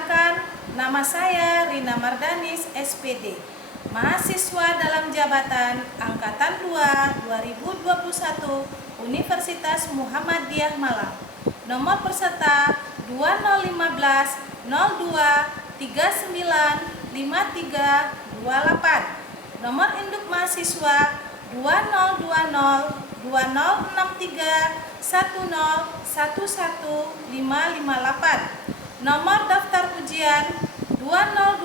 Perkenalkan, nama saya Rina Mardanis, SPD, mahasiswa dalam jabatan Angkatan 2 2021 Universitas Muhammadiyah Malang. Nomor peserta 2015 02 39 53 28. Nomor induk mahasiswa 2020 2063 10 11 558. Nomor daftar ujian 2021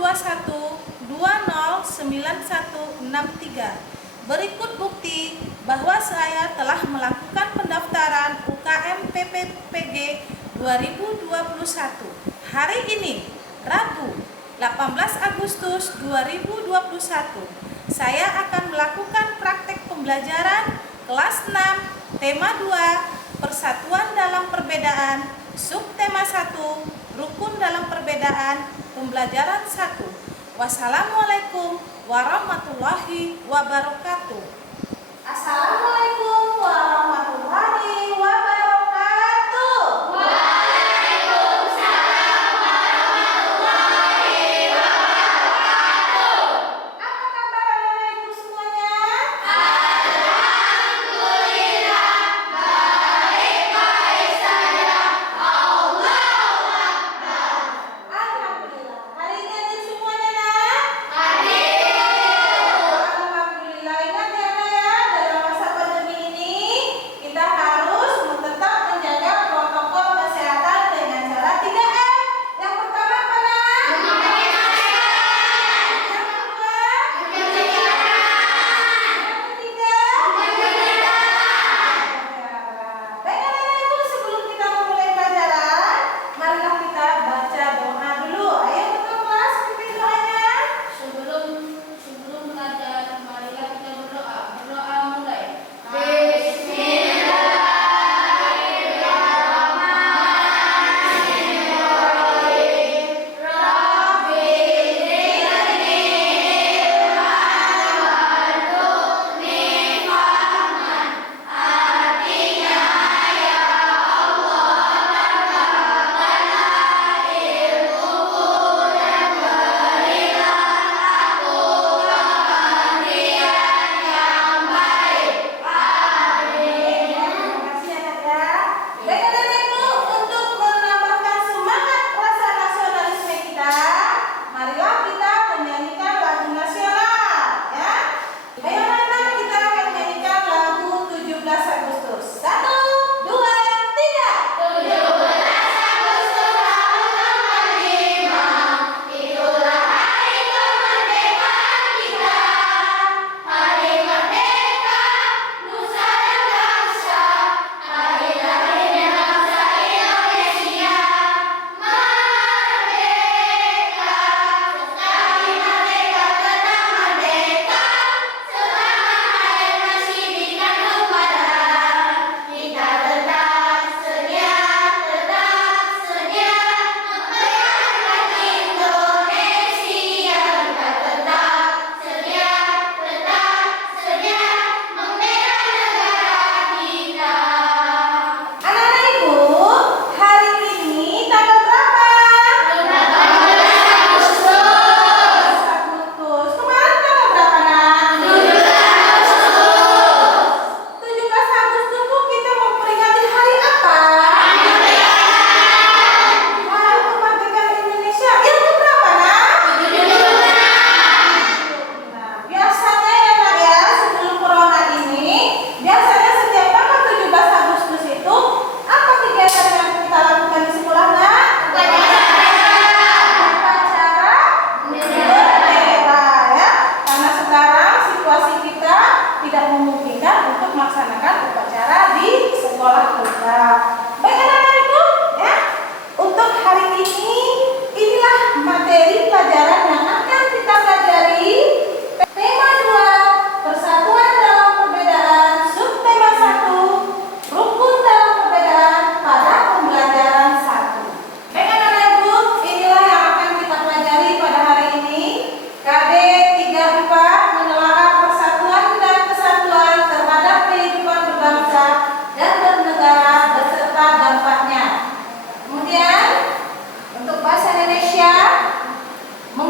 209163. Berikut bukti bahwa saya telah melakukan pendaftaran UKM PPPG 2021. Hari ini, Rabu, 18 Agustus 2021, saya akan melakukan praktek pembelajaran kelas 6, tema 2, Persatuan dalam Perbedaan, subtema 1, Rukun dalam Perbedaan, pembelajaran 1. Wassalamualaikum warahmatullahi wabarakatuh. Assalamualaikum warahmatullahi wabarakatuh. Waalaikumsalam warahmatullahi wabarakatuh. Apa kabar anak ibu semuanya? Alhamdulillah, baik-baik saja. Allahu Akbar. Alhamdulillah. Hari ini hadir semuanya, Nak? Hadir. Alhamdulillah. Ingat ya, Nak, ya, dalam masa pandemi ini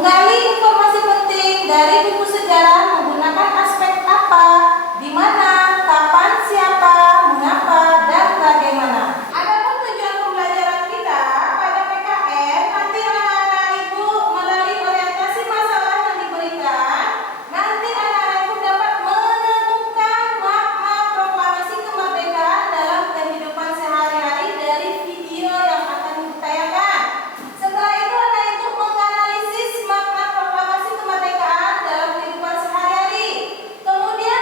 Menggali informasi penting dari buku sejarah menggunakan aspek apa, di mana, kapan, siapa, mengapa, dan bagaimana. Adapun tujuan pembelajaran kita pada PKN, nanti anak-anak ibu melalui orientasi masalah yang diberikan, nanti anak-anak ibu dapat menemukan makna proklamasi kemerdekaan dalam kehidupan sehari-hari dari video yang akan ditayangkan. Setelah itu anak ibu menganalisis makna proklamasi kemerdekaan dalam kehidupan sehari-hari. Kemudian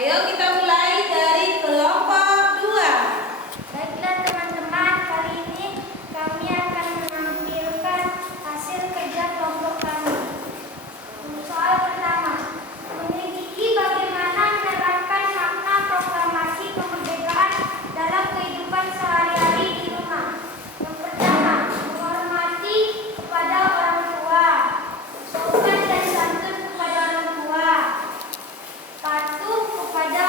Ayo kita mulai dari kelompok 2. Baiklah teman-teman, kali ini kami akan menampilkan hasil kerja kelompok kami. Soal pertama, menyelidiki bagaimana menerapkan makna proklamasi kemerdekaan dalam kehidupan sehari-hari di rumah. Yang pertama, menghormati kepada orang tua, sopan dan santun kepada orang tua, patuh kepada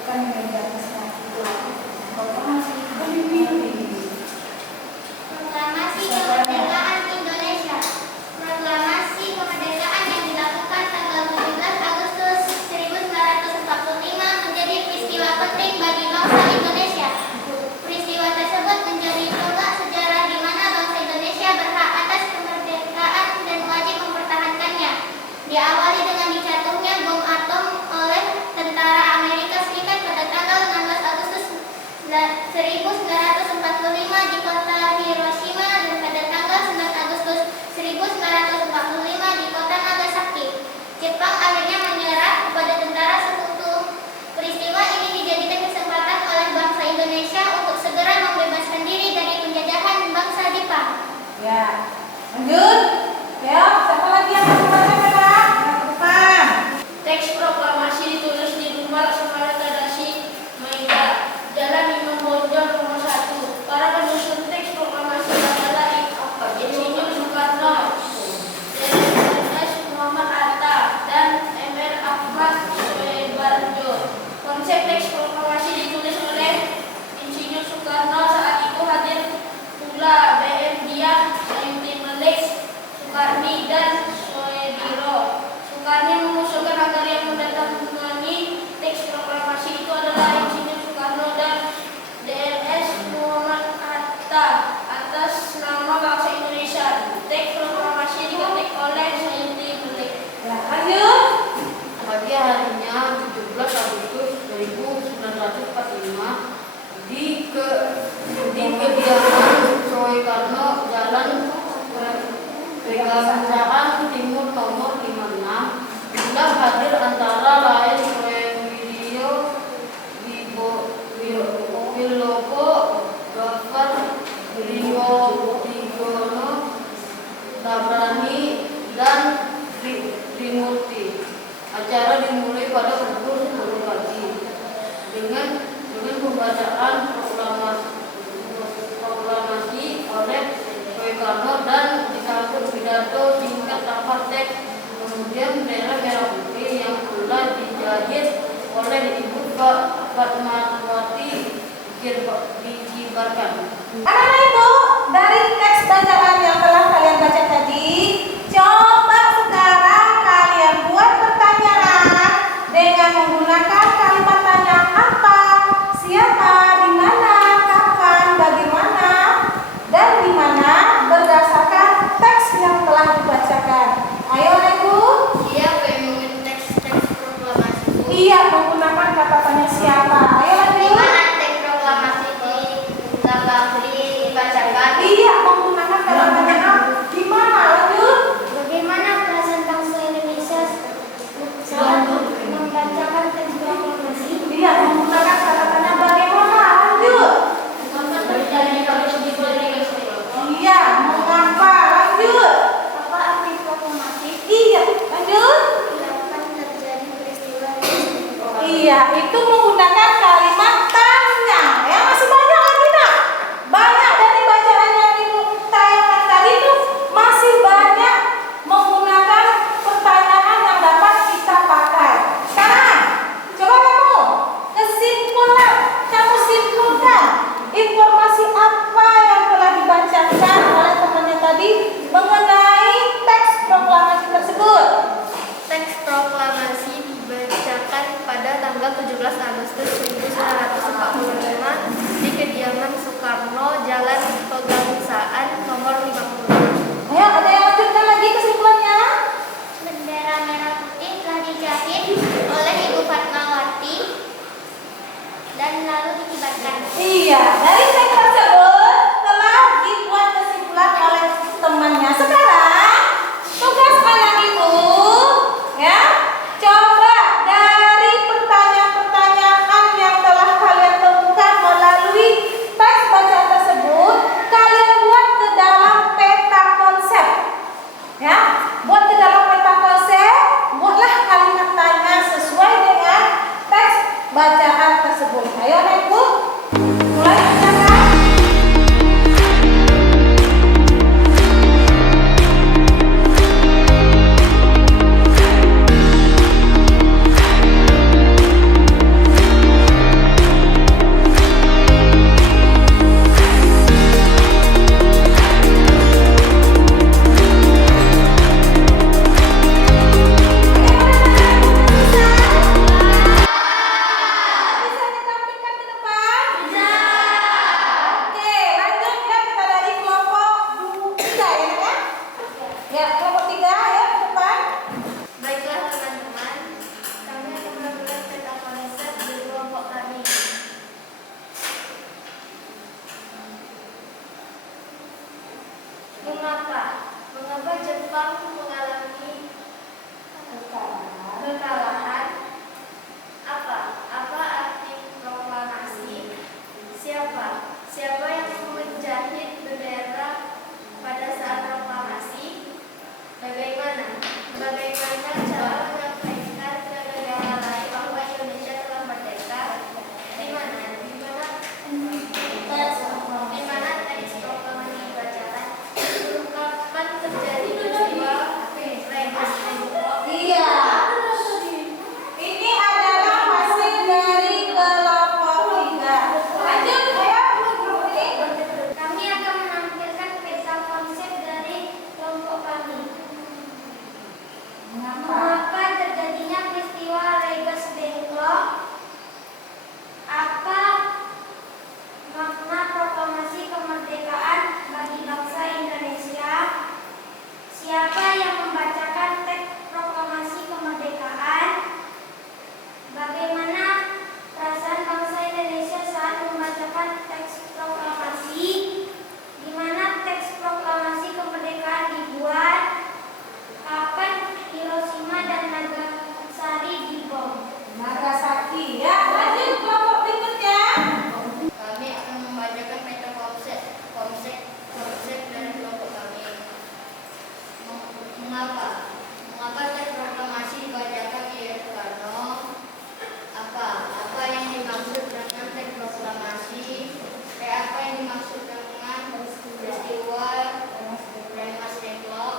Bukan yang di atasnya itu. Proklamasi kemerdekaan. Proklamasi Kemerdekaan Indonesia. Proklamasi kemerdekaan yang dilakukan tanggal 17 Agustus 1945 menjadi peristiwa penting bagi bangsa Indonesia. Peristiwa tersebut menjadi tonggak sejarah di mana bangsa Indonesia berhak atas kemerdekaan dan wajib mempertahankannya. Diawali dengan dijatuhnya bom atom oleh tentara Amerika Serikat pada tanggal 16 Agustus 1945 di kota Hiroshima dan pada tanggal 9 Agustus 1945 di kota Nagasaki. Jepang akhirnya menyerah kepada tentara sekutu. Peristiwa ini dijadikan kesempatan oleh bangsa Indonesia untuk segera membebaskan diri dari penjajahan bangsa Jepang. Ya, lanjut. Ya, siapa lagi yang mau membaca Pak? Depan. Teks proklamasi ditulis di rumah Laksamana Tadashi Maeda, Jalan Imam Bonjol nomor 1. Para penyusun teks proklamasi adalah Insinyur Soekarno, D.S. Muhammad Hatta, dan M.R. Ahmad Soebarjo. Konsep teks proklamasi ditulis oleh Insinyur Soekarno, saat itu hadir pula B.M. Diah, Sayuti Melik, Soekarni, dan Soebiro. Soekarni mengusulkan agar yang mendatangani teks proklamasi itu adalah Insinyur Soekarno dan D.S. Muhammad Hatta atas nama bangsa Indonesia. Teks proklamasi diketik oleh Sayuti Melik. Ya, lanjut. Pagi harinya 17 Agustus 1945 di kediaman Soekarno, Jalan Pegangsaan Timur nomor 56, sudah hadir antara lain Soewidio Wiloko, Gafar Trigono, Tabrani, dan Trimurti. Acara dimulai pada pukul 10 pagi dengan pembacaan proklamasi oleh Soekarno dan disambut pidato singkat tanpa teks. Kemudian bendera merah putih yang pula dijahit oleh Ibu Fatmawati dikibarkan. Anak-anak Ibu, dari teks bacaan yang telah kalian baca tadi, coba sekarang kalian buat pertanyaan dengan menggunakan kalimat tanya apa, siapa, di mana, kapan, bagaimana, dan di mana berdasarkan teks yang telah dibacakan. Ayo Ibu. Siapa yang mengikuti teks proklamasi? Iya, menggunakan kata tanya siapa. Ayo Di lanjut. mana teks proklamasi dibacakan? Iya, menggunakan kata tanya apa. Di mana? Lanjut. Bagaimana perasaan bangsa Indonesia saat membacakan teks proklamasi? Iya, menggunakan kata tanya bagaimana. Lanjut. Iya, mengapa. Lanjut. Apa arti proklamasi? Iya, lanjut. Kapan terjadi peristiwa ini? Iya, itu menggunakan kalimat tanya. Ya, masih banyak lagi nak. Banyak dari bacaan yang Ibu tayangkan tadi itu masih banyak menggunakan pertanyaan yang dapat kita pakai. Sekarang, coba kamu simpulkan informasi apa yang telah dibacakan oleh temannya tadi mengenai teks proklamasi tersebut. Teks proklamasi dibacakan pada tanggal 17 Agustus 1945 di kediaman Soekarno, Jalan Pegangsaan nomor 50. Ayo, ada yang lanjutkan lagi kesimpulannya? Bendera merah putih telah dijahit oleh Ibu Fatmawati dan lalu dikibarkan. Iya, dari teks tersebut telah dibuat kesimpulan oleh temannya. Sekarang tugas anak Ibu, ya, coba dari pertanyaan-pertanyaan yang telah kalian temukan melalui teks bacaan tersebut, kalian buat ke dalam peta konsep, ya, buat ke dalam peta konsep, buatlah kalimat tanya sesuai dengan teks bacaan tersebut. Ayo anak Ibu, mulai kerjakan. Jepang mengalami kekalahan. Apa arti proklamasi? Siapa yang menjahit bendera pada saat proklamasi? Bagaimana cara menyampaikan ke negara lain bahwa Indonesia telah merdeka? Di mana teks proklamasi dibacakan? Kapan terjadi peristiwa Rengas Dengklok? Iya. Ini adalah hasil dari kelompok 3. Lanjut ya. Kami akan menampilkan peta konsep dari kelompok kami. Mengapa terjadinya peristiwa Rengas Dengklok? Apa makna proklamasi kemerdekaan bagi bangsa Indonesia? Siapa yang membacakan teks proklamasi kemerdekaan? Bagaimana perasaan bangsa Indonesia saat membacakan teks proklamasi? Di mana teks proklamasi kemerdekaan dibuat? Kapan Hiroshima dan Nagasaki dibom? Nagasaki ya. Lanjut kelompok berikutnya. Kami akan membacakan peta konsep dari kelompok kami. Mengapa teks proklamasi dibacakan oleh Soekarno? Apa yang dimaksud dengan teks proklamasi? Apa yang dimaksud dengan peristiwa Rengas Dengklok?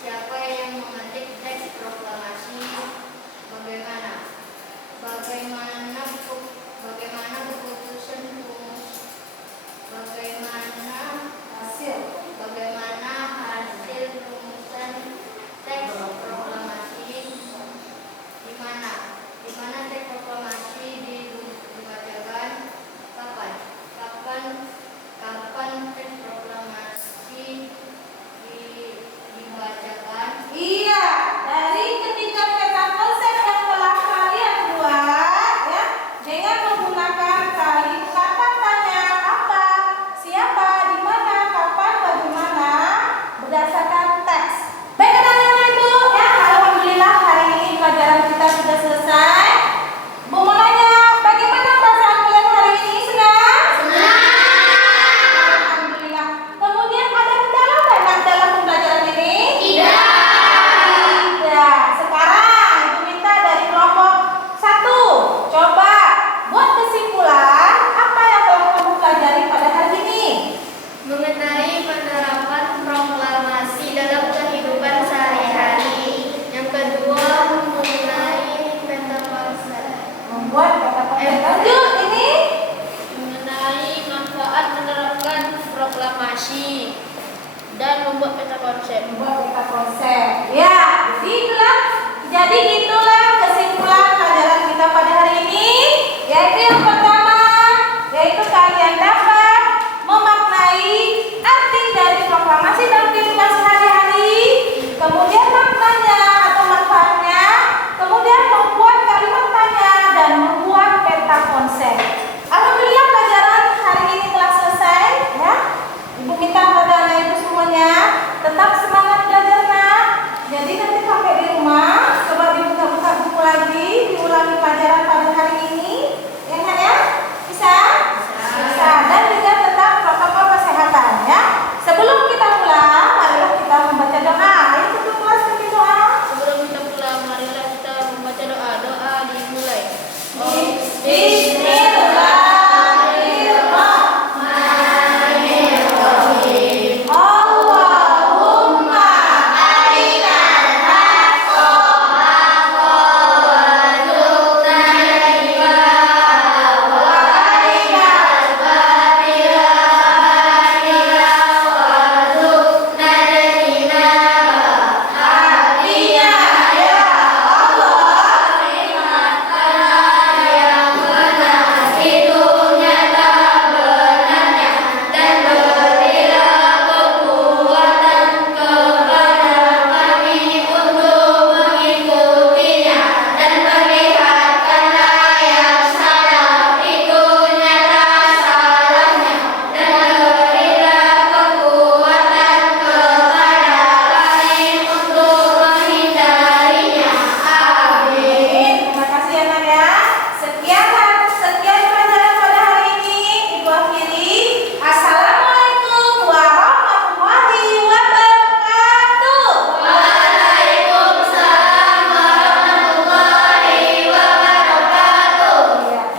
Siapa yang mengetik teks proklamasi? Bagaimana keputusan rumus? Bagaimana hasil rumusan teks proklamasi? Di mana teks proklamasi